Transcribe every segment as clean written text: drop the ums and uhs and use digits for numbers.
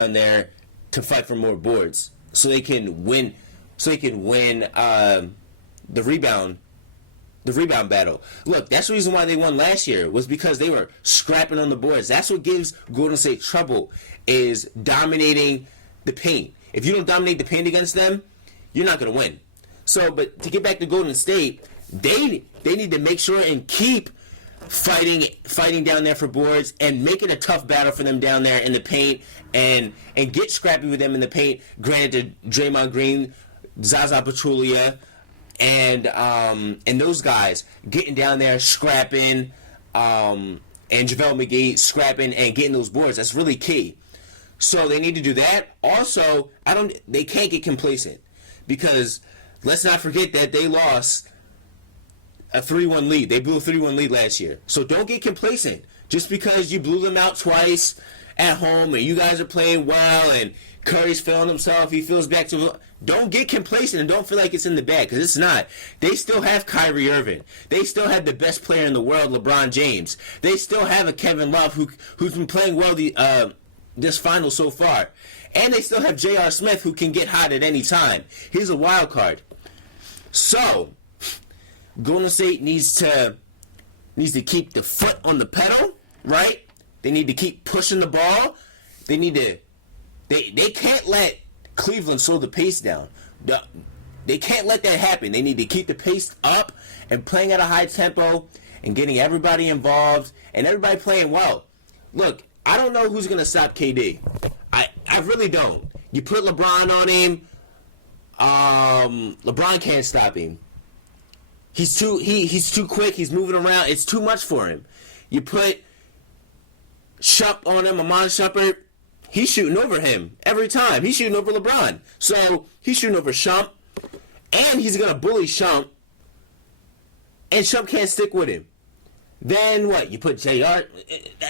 down there to fight for more boards so they can win. So they can win the rebound battle. Look, that's the reason why they won last year, was because they were scrapping on the boards. That's what gives Golden State trouble, is dominating the paint. If you don't dominate the paint against them, you're not going to win. So, but to get back to Golden State, they need to make sure and keep fighting down there for boards and make it a tough battle for them down there in the paint, and get scrappy with them in the paint. Granted, Draymond Green, Zaza Pachulia, and those guys getting down there, scrapping, and JaVale McGee scrapping and getting those boards. That's really key. So they need to do that. Also, they can't get complacent, because let's not forget that they lost a 3-1 lead. They blew a 3-1 lead last year. So don't get complacent. Just because you blew them out twice at home and you guys are playing well and Curry's feeling himself, he feels back to... Don't get complacent and don't feel like it's in the bag, because it's not. They still have Kyrie Irving. They still have the best player in the world, LeBron James. They still have a Kevin Love who's been playing well this final so far. And they still have J.R. Smith, who can get hot at any time. He's a wild card. So, Golden State needs to keep the foot on the pedal, right? They need to keep pushing the ball. They can't let Cleveland slow the pace down. They can't let that happen. They need to keep the pace up and playing at a high tempo and getting everybody involved and everybody playing well. Look, I don't know who's going to stop KD. I really don't. You put LeBron on him, LeBron can't stop him. He's too quick. He's moving around. It's too much for him. You put Shump on him, Amon Shumpert. He's shooting over him every time. He's shooting over LeBron. So he's shooting over Shump, and he's gonna bully Shump, and Shump can't stick with him. Then what? You put JR.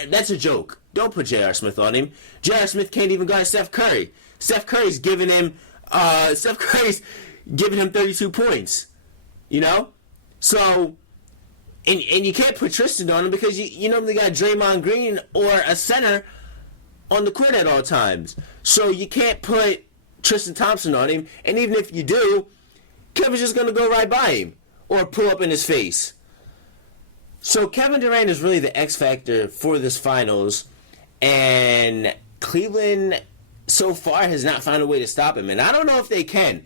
That's a joke. Don't put JR Smith on him. JR Smith can't even guard Steph Curry. Steph Curry's giving him 32 points. You know? So, and you can't put Tristan on him, because you normally got Draymond Green or a center on the court at all times. So you can't put Tristan Thompson on him, and even if you do, Kevin's just going to go right by him or pull up in his face. So Kevin Durant is really the X factor for this finals, and Cleveland so far has not found a way to stop him, and I don't know if they can.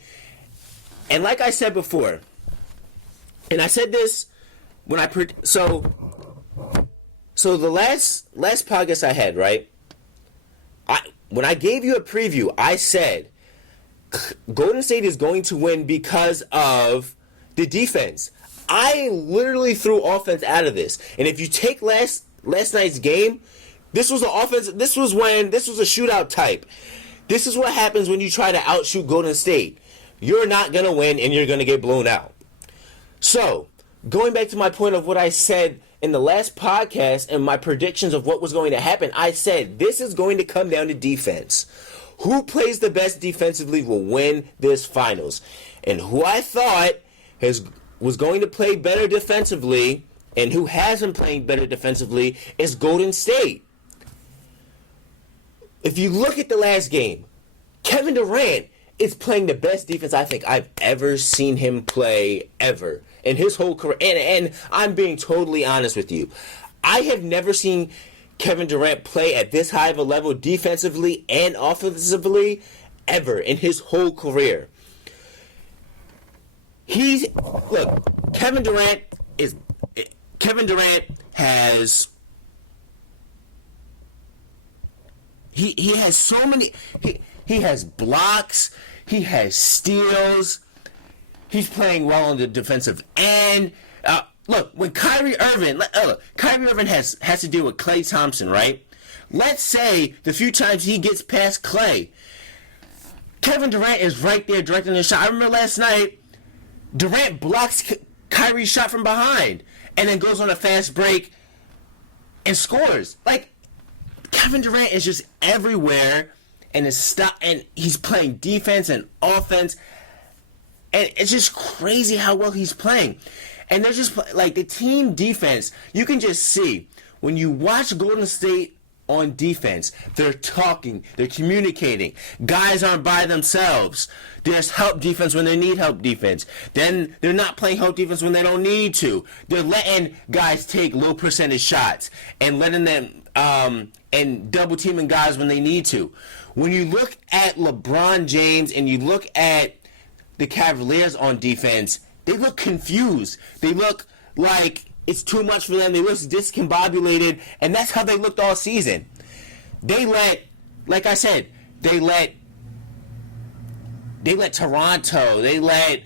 And like I said before, and I said this when so the last podcast I had, right? When I gave you a preview, I said Golden State is going to win because of the defense. I literally threw offense out of this. And if you take last night's game, this was an offense. This was a shootout type. This is what happens when you try to outshoot Golden State. You're not going to win, and you're going to get blown out. So, going back to my point of what I said in the last podcast and my predictions of what was going to happen, I said this is going to come down to defense. Who plays the best defensively will win this finals. And who I thought was going to play better defensively, and who has been playing better defensively, is Golden State. If you look at the last game, Kevin Durant is playing the best defense I think I've ever seen him play ever in his whole career. And I'm being totally honest with you. I have never seen Kevin Durant play at this high of a level defensively and offensively ever in his whole career. Kevin Durant has he has so many he has blocks, he has steals. He's playing well on the defensive end. Look, when Kyrie Irving has to deal with Klay Thompson, right? Let's say the few times he gets past Klay, Kevin Durant is right there directing the shot. I remember last night, Durant blocks Kyrie's shot from behind and then goes on a fast break and scores. Like, Kevin Durant is just everywhere, and he's playing defense and offense. And it's just crazy how well he's playing. And they're just, like, the team defense, you can just see, when you watch Golden State on defense. They're talking. They're communicating. Guys aren't by themselves. There's help defense when they need help defense. Then they're not playing help defense when they don't need to. They're letting guys take low percentage shots and letting them and double teaming guys when they need to. When you look at LeBron James and you look at the Cavaliers on defense, they look confused. They look like it's too much for them. They look discombobulated, and that's how they looked all season. They let, like I said, they let Toronto, they let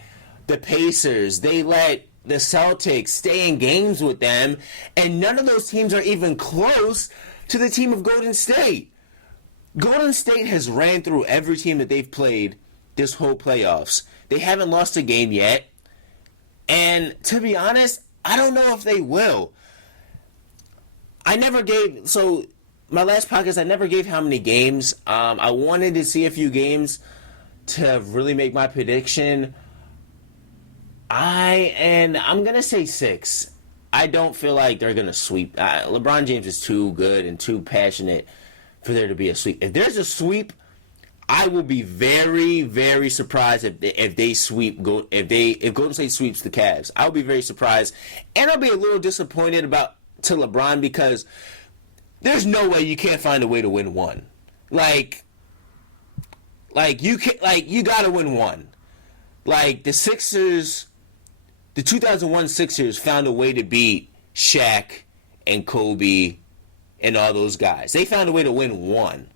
the Pacers, they let the Celtics stay in games with them, and none of those teams are even close to the team of Golden State. Golden State has ran through every team that they've played this whole playoffs. They haven't lost a game yet, and to be honest, I don't know if they will. My last podcast, I never gave how many games. I wanted to see a few games to really make my prediction. I'm going to say 6. I don't feel like they're going to sweep. LeBron James is too good and too passionate for there to be a sweep. If there's a sweep, I will be very, very surprised if they sweep. If Golden State sweeps the Cavs, I'll be very surprised, and I'll be a little disappointed to LeBron because there's no way you can't find a way to win one. Like you gotta win one. Like the Sixers, the 2001 Sixers found a way to beat Shaq and Kobe and all those guys. They found a way to win one.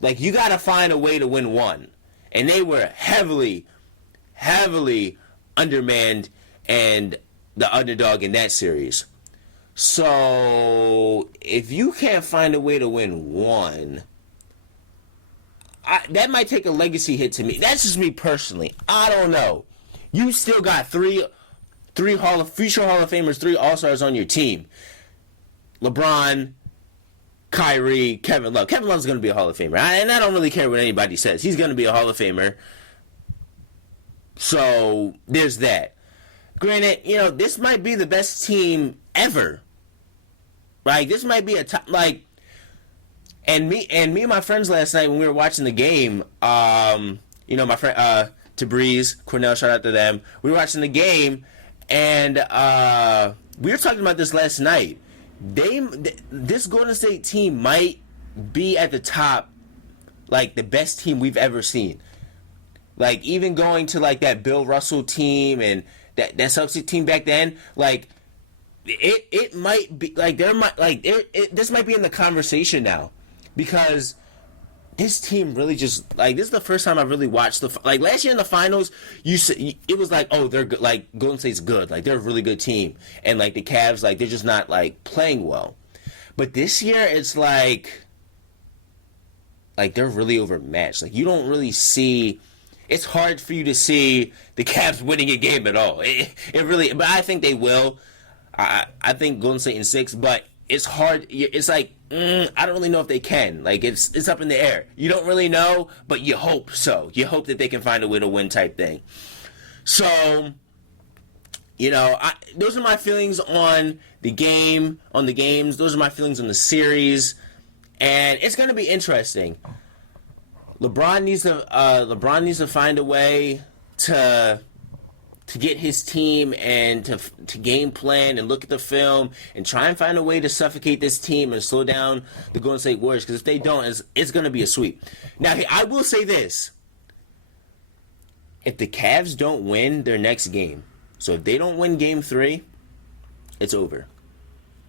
Like, you got to find a way to win one. And they were heavily, heavily undermanned and the underdog in that series. So, if you can't find a way to win one, that might take a legacy hit to me. That's just me personally. I don't know. You still got three future Hall of Famers, 3 All-Stars on your team. LeBron, Kyrie, Kevin Love. Kevin Love's going to be a Hall of Famer. And I don't really care what anybody says. He's going to be a Hall of Famer. So, there's that. Granted, this might be the best team ever. Like, this might be a top, like, and me and my friends last night when we were watching the game, my friend, Tabriz, Cornell, shout out to them. We were watching the game, and we were talking about this last night. This Golden State team might be at the top, like the best team we've ever seen. Like even going to like that Bill Russell team and that Celtics team back then, like it might be like this might be in the conversation now because this team really just like this is the first time I really watched like last year in the finals. It was like, oh, they're good. Like Golden State's good. Like they're a really good team, and like the Cavs, like they're just not like playing well. But this year, it's like they're really overmatched. Like you don't really see. It's hard for you to see the Cavs winning a game at all. It really, but I think they will. I think Golden State in 6, but it's hard. It's like. I don't really know if they can. Like, it's up in the air. You don't really know, but you hope so. You hope that they can find a way to win type thing. So, those are my feelings on the games. Those are my feelings on the series. And it's going to be interesting. LeBron needs to find a way to get his team and to game plan and look at the film and try and find a way to suffocate this team and slow down the Golden State Warriors. Because if they don't, it's going to be a sweep. Now, I will say this. If the Cavs don't win their next game, so if they don't win Game 3, it's over.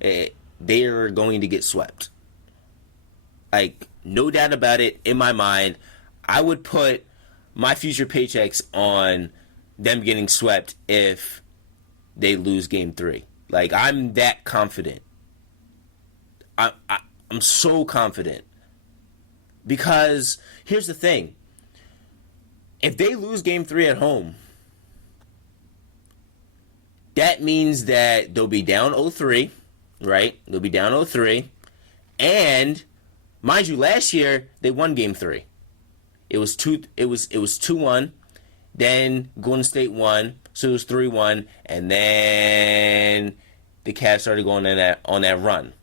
They are going to get swept. Like, no doubt about it in my mind. I would put my future paychecks on them getting swept if they lose Game 3. Like, I'm that confident. I'm so confident. Because, here's the thing. If they lose Game 3 at home, that means that they'll be down 0-3, right? They'll be down 0-3. And, mind you, last year, they won Game 3. It was 2-1. Then Golden State won, so it was 3-1, and then the Cavs started going on that run.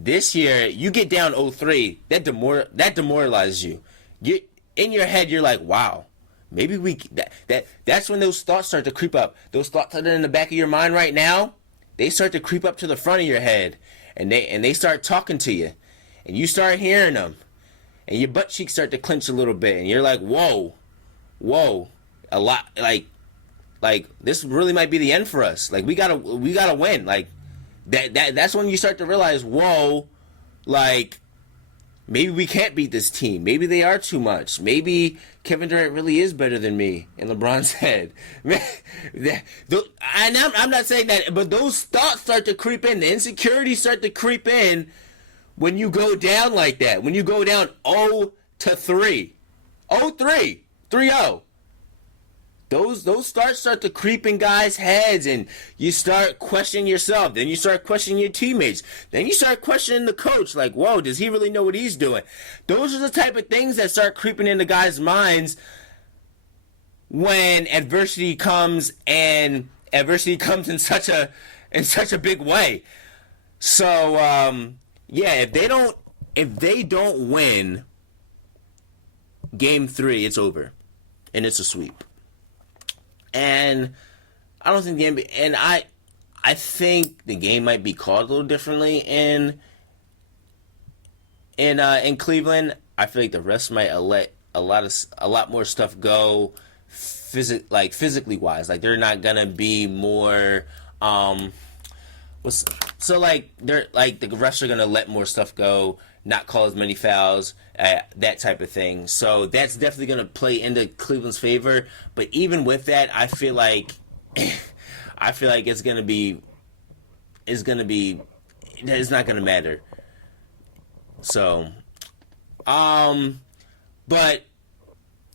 This year, you get down 0-3, that demoralizes you. You in your head, you're like, wow, maybe that's when those thoughts start to creep up. Those thoughts that are in the back of your mind right now, they start to creep up to the front of your head, and they start talking to you, and you start hearing them, and your butt cheeks start to clench a little bit, and you're like, whoa, a lot, like this really might be the end for us. Like we gotta win. Like that's when you start to realize, whoa, like maybe we can't beat this team. Maybe they are too much. Maybe Kevin Durant really is better than me. And LeBron said, I'm not saying that, but those thoughts start to creep in. The insecurities start to creep in when you go down like that. When you go down 0-3. 0-3. 3-0. Those thoughts start to creep in guys' heads, and you start questioning yourself. Then you start questioning your teammates. Then you start questioning the coach. Like, whoa, does he really know what he's doing? Those are the type of things that start creeping into guys' minds when adversity comes, and adversity comes in such a big way. So, yeah, if they don't win Game 3, it's over, and it's a sweep. And I don't think the NBA, and I think the game might be called a little differently in Cleveland. I feel like the refs might let a lot more stuff go, physically wise. Like they're not gonna be more they're like the refs are gonna let more stuff go, not call as many fouls, that type of thing. So that's definitely going to play into Cleveland's favor. But even with that, I feel like it's not going to matter. So,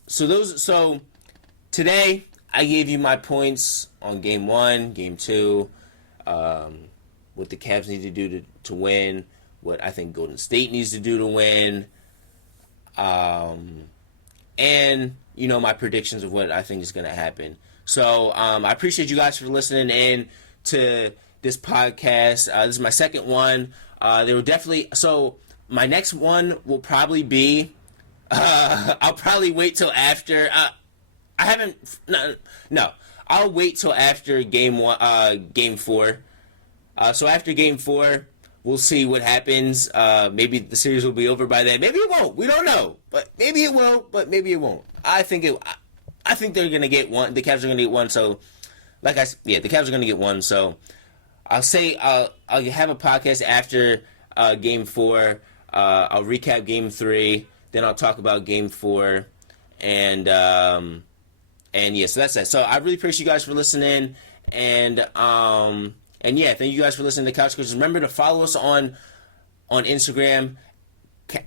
so today I gave you my points on Game 1, Game 2, what the Cavs need to do to win, what I think Golden State needs to do to win, and, my predictions of what I think is going to happen. So I appreciate you guys for listening in to this podcast. This is my second one. They were definitely... So my next one will probably be... I'll probably wait till after... No. I'll wait till after Game 4. So after Game 4... We'll see what happens. Maybe the series will be over by then. Maybe it won't. We don't know. But maybe it will. But maybe it won't. I think they're gonna get one. The Cavs are gonna get one. So, the Cavs are gonna get one. So, I'll say I'll have a podcast after Game 4. I'll recap Game 3. Then I'll talk about Game 4. And yeah. So that's that. So I really appreciate you guys for listening. And yeah, thank you guys for listening to Couch Coaches. Remember to follow us on Instagram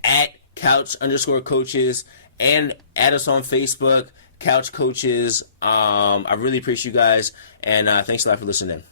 at Couch_Coaches, and add us on Facebook, Couch Coaches. I really appreciate you guys, and thanks a lot for listening.